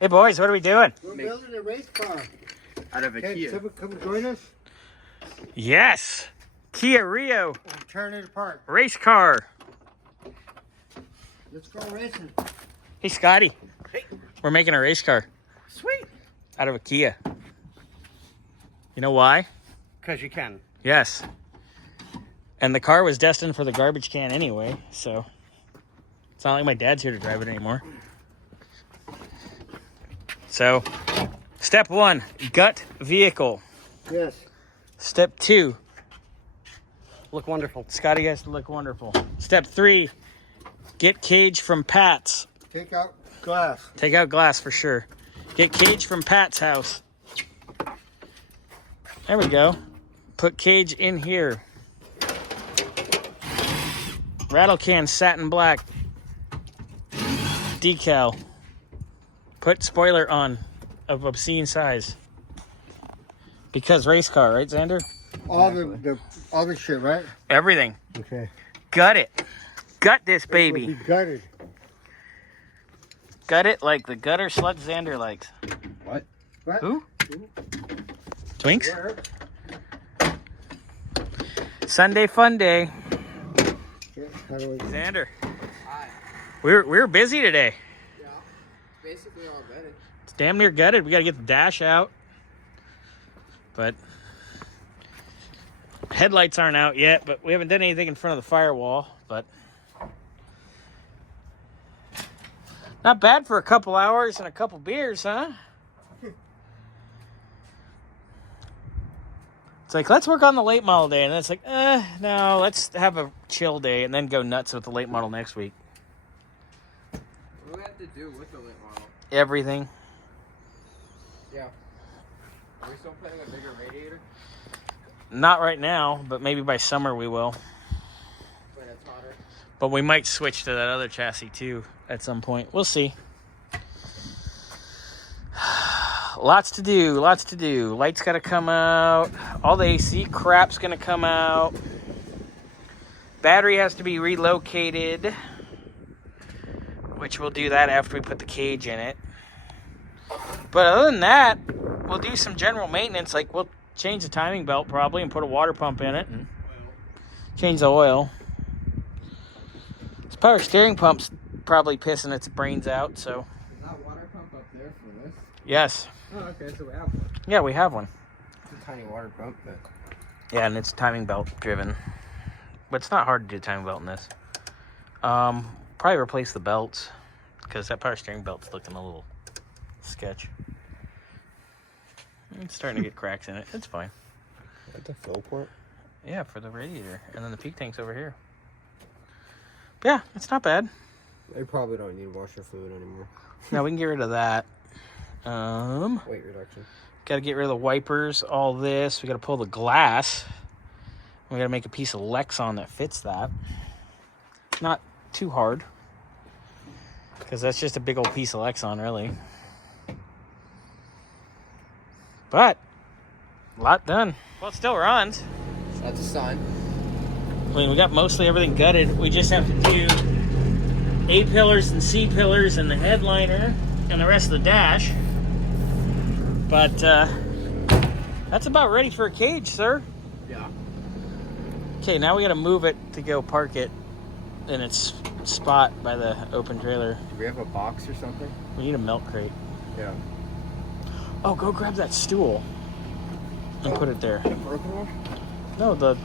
Hey boys, what are we doing? We're building a race car. Out of a Kia. Come join us. Yes, Kia Rio We'll turn it apart. race car. Let's go racing. Hey Scotty, Hey. we're making a race car Sweet. out of a Kia. You know why? Because you can. Yes. And the car was destined for the garbage can anyway, so it's not like my dad's here to drive it anymore. So, step 1, gut vehicle. Yes. Step 2, Look wonderful. Scotty has to look wonderful. Step 3, get cage from Pat's. Take out glass. Take out glass for sure. Get cage from Pat's house. There we go. Put cage in here. Rattle can satin black. Decal. Put spoiler on of obscene size. Because race car, right, Xander? All the shit, right? Everything. Okay. Gut it. Gut this It will baby. be gutted. Gut it like the gutter slut Xander likes. What? What? Who? Twinks? Where? Sunday fun day. Okay, how do we... Xander. Hi. We were busy today. Yeah. Basically all gutted. It's damn near gutted. We got to get the dash out. But headlights aren't out yet, but we haven't done anything in front of the firewall, but not bad for a couple hours and a couple beers, huh? It's like, let's work on the late model day, and then it's like, no, let's have a chill day and then go nuts with the late model next week. What do we have to do with the late model? Everything. Yeah. Are we still putting a bigger radiator? Not right now, but maybe by summer we will. When it's hotter? But we might switch to that other chassis too at some point. We'll see. Lots to do, lots to do. Lights got to come out. All the AC crap's going to come out. Battery has to be relocated, which we'll do that after we put the cage in it. But other than that, we'll do some general maintenance. Like we'll change the timing belt probably and put a water pump in it and change the oil. This power steering pump's probably pissing its brains out, so. Is that water pump up there for this? Yes. Oh, okay, so we have one. Yeah, we have one. It's a tiny water pump, but... Yeah, and it's timing belt driven. But it's not hard to do timing belt in this. Probably replace the belts, because that power steering belt's looking a little sketch. It's starting to get cracks in it. It's fine. That's a fill port. Yeah, for the radiator. And then the peak tank's over here. But yeah, it's not bad. They probably don't need washer fluid anymore. Now we can get rid of that. Weight reduction. Got to get rid of the wipers, all this. We got to pull the glass. We got to make a piece of Lexon that fits that. Not too hard, because that's just a big old piece of Lexon, really. But a lot done. Well, it still runs. That's a sign. I mean, we got mostly everything gutted. We just have to do A pillars and C pillars and the headliner and the rest of the dash. But that's about ready for a cage, sir. Yeah. Okay, now we got to move it to go park it in its spot by the open trailer. Do we have a box or something? We need a milk crate. Yeah. Oh, go grab that stool and put it there. The broken one? No, the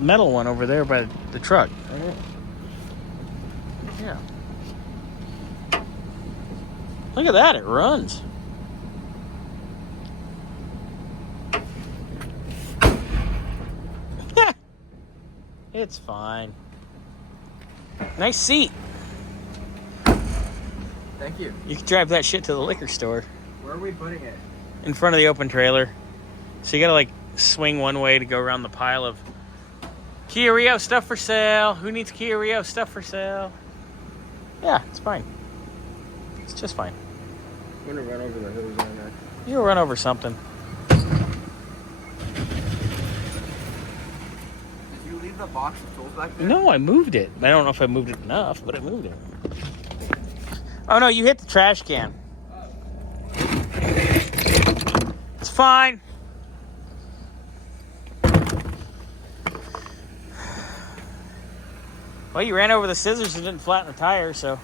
metal one over there by the truck. Yeah. Look at that, it runs. It's fine. Nice seat. Thank you. You can drive that shit to the liquor store Where are we putting it? in front of the open trailer. So you gotta like swing one way to go around the pile of Kia Rio stuff for sale. Who needs Kia Rio stuff for sale? Yeah, it's fine. It's just fine. I'm gonna run over the hose on there. You'll run over something. Did you leave the box of tools back there? No, I moved it. I don't know if I moved it enough, but I moved it. Oh no, you hit the trash can. Oh. It's fine. Well, you ran over the scissors and didn't flatten the tire, so.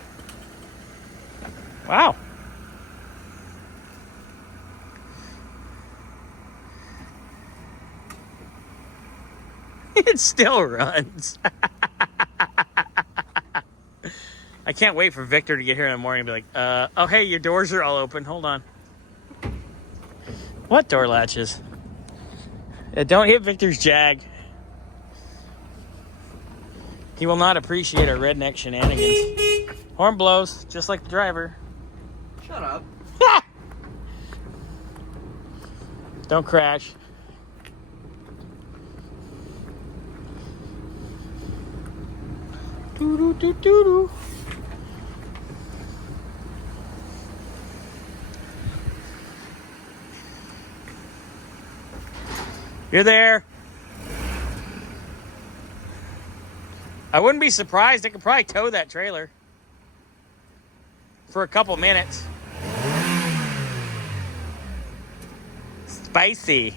Wow. It still runs. I can't wait for Victor to get here in the morning and be like, oh, hey, your doors are all open. Hold on. What door latches? Don't hit Victor's Jag. He will not appreciate our redneck shenanigans. Horn blows, just like the driver. Shut up. Don't crash. Doo-doo-doo-doo-doo. You're there. I wouldn't be surprised. I could probably tow that trailer for a couple minutes. Spicy.